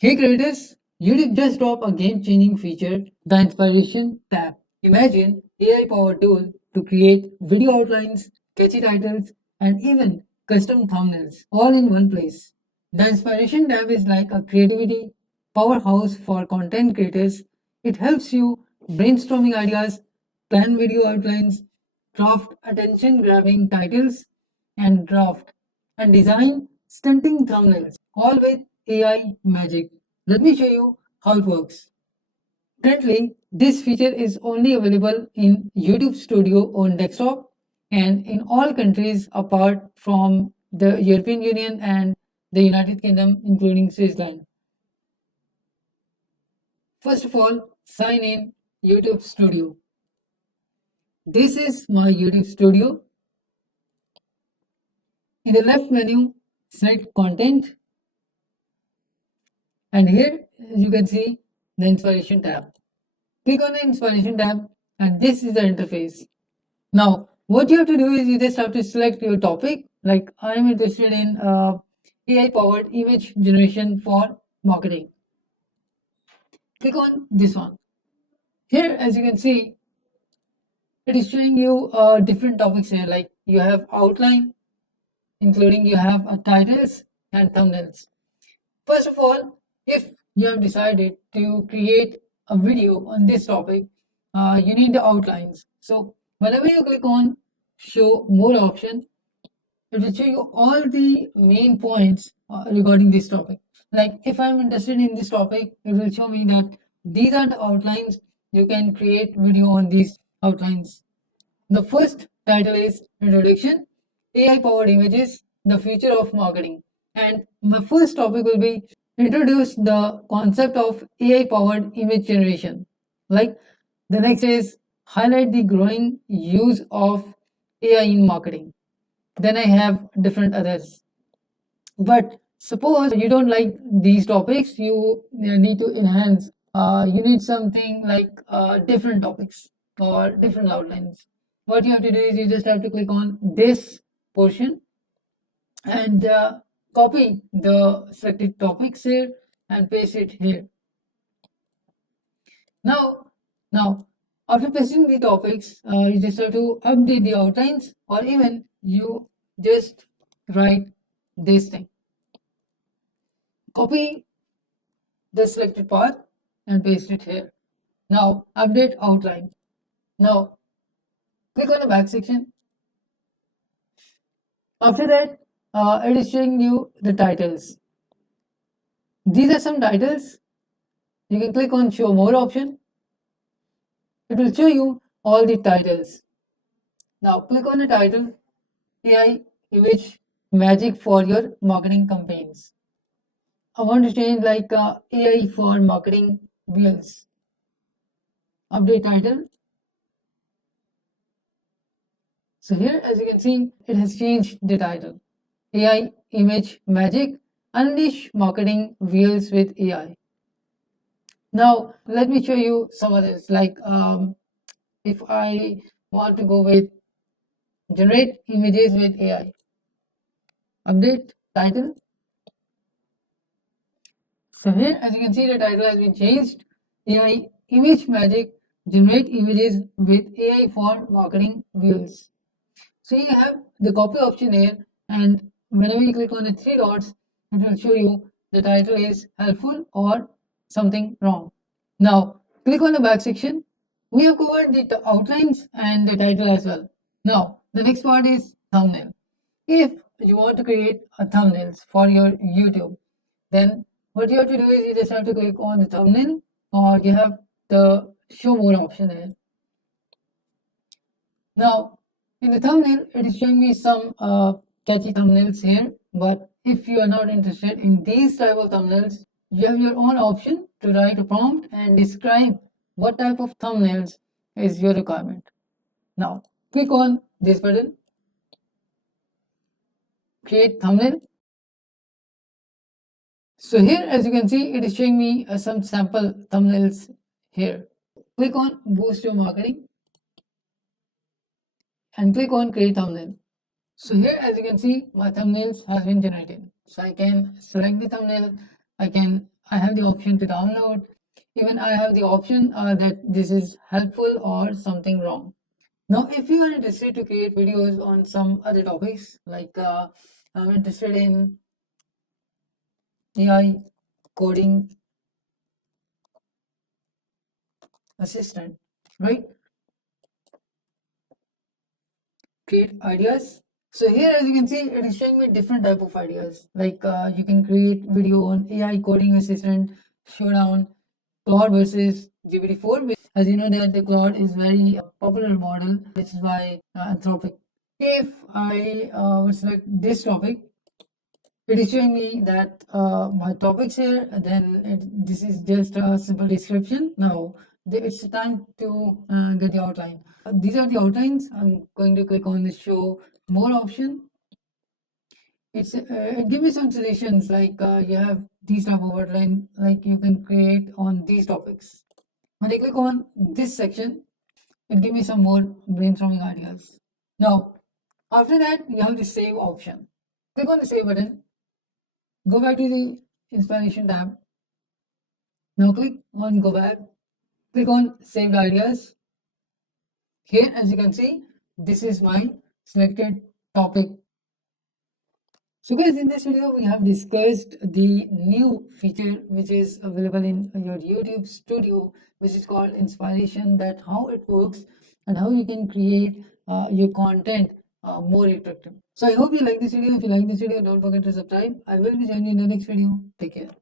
Hey creators, YouTube just dropped a game-changing feature, the Inspiration tab. Imagine AI-powered tool to create video outlines, catchy titles, and even custom thumbnails all in one place. The Inspiration tab is like a creativity powerhouse for content creators. It helps you brainstorming ideas, plan video outlines, craft attention-grabbing titles, and draft and design stunting thumbnails, all with AI magic. Let me show you how it works. Currently, this feature is only available in YouTube Studio on desktop and in all countries apart from the European Union and the United Kingdom, including Switzerland. First of all, sign in YouTube Studio. This is my YouTube Studio. In the left menu, select Content, and here you can see the Inspiration tab. Click on the Inspiration tab, and this is the interface. Now, what you have to do is you just have to select your topic. Like I am interested in AI-powered image generation for marketing. Click on this one. Here, as you can see, it is showing you different topics here. Like you have outline, including you have titles and thumbnails. First of all, if you have decided to create a video on this topic, you need the outlines. So whenever you click on show more option, it will show you all the main points regarding this topic. Like if I'm interested in this topic, it will show me that these are the outlines. You can create video on these outlines. The first title is Introduction, AI powered images, the future of marketing. And my first topic will be introduce the concept of AI powered image generation. Like the next is highlight the growing use of AI in marketing. Then I have different others. But suppose you don't like these topics, you need to enhance. You need something like different topics or different outlines. What you have to do is you just have to click on this portion and copy the selected topics here and paste it here. Now, now after pasting the topics, you just have to update the outlines or even you just write this thing. Copy the selected path and paste it here. Now update outline. Now click on the back section. After that, it is showing you the titles. These are some titles. You can click on show more option. It will show you all the titles. Now click on the title AI image magic for your marketing campaigns. I want to change like AI for marketing wheels. Update title. So here, as you can see, it has changed the title. AI image magic, unleash marketing wheels with AI. Now, let me show you some others. Like if I want to go with generate images with AI, update title. So here, as you can see, the title has been changed. AI image magic, generate images with AI for marketing wheels. So you have the copy option here, and whenever you click on the three dots, it will show you the title is helpful or something wrong. Now click on the back section. We have covered the outlines and the title as well. Now the next part is thumbnail. If you want to create a thumbnails for your YouTube, then what you have to do is you just have to click on the thumbnail or you have the show more option here. Now in the thumbnail, it is showing me some catchy thumbnails here, but if you are not interested in these type of thumbnails, you have your own option to write a prompt and describe what type of thumbnails is your requirement. Now, click on this button, create thumbnail. So here, as you can see, it is showing me some sample thumbnails here. Click on boost your marketing and click on create thumbnail. So here, as you can see, my thumbnails have been generated. So I can select the thumbnail, I can I have the option to download. Even I have the option that this is helpful or something wrong. Now, if you are interested to create videos on some other topics, like I'm interested in AI coding assistant, right? Create ideas. So here, as you can see, it is showing me different type of ideas. Like you can create video on AI coding assistant showdown, Claude versus GPT-4. As you know that the Claude is very popular model, which is why Anthropic. If I would select this topic, it is showing me that my topics here, then this is just a simple description. Now it's time to get the outline. These are the outlines. I'm going to click on the show more option. It give me some suggestions like you have these type of outline like you can create on these topics. When I click on this section, it give me some more brainstorming ideas. Now after that, you have the save option. Click on the save button. Go back to the inspiration tab. Now click on go back. Click on saved ideas. Here, as you can see, this is my selected topic. So guys, in this video, we have discussed the new feature which is available in your YouTube studio, which is called inspiration, that how it works and how you can create your content more attractive. So I hope you like this video. If you like this video, don't forget to subscribe. I will be joining you in the next video. Take care.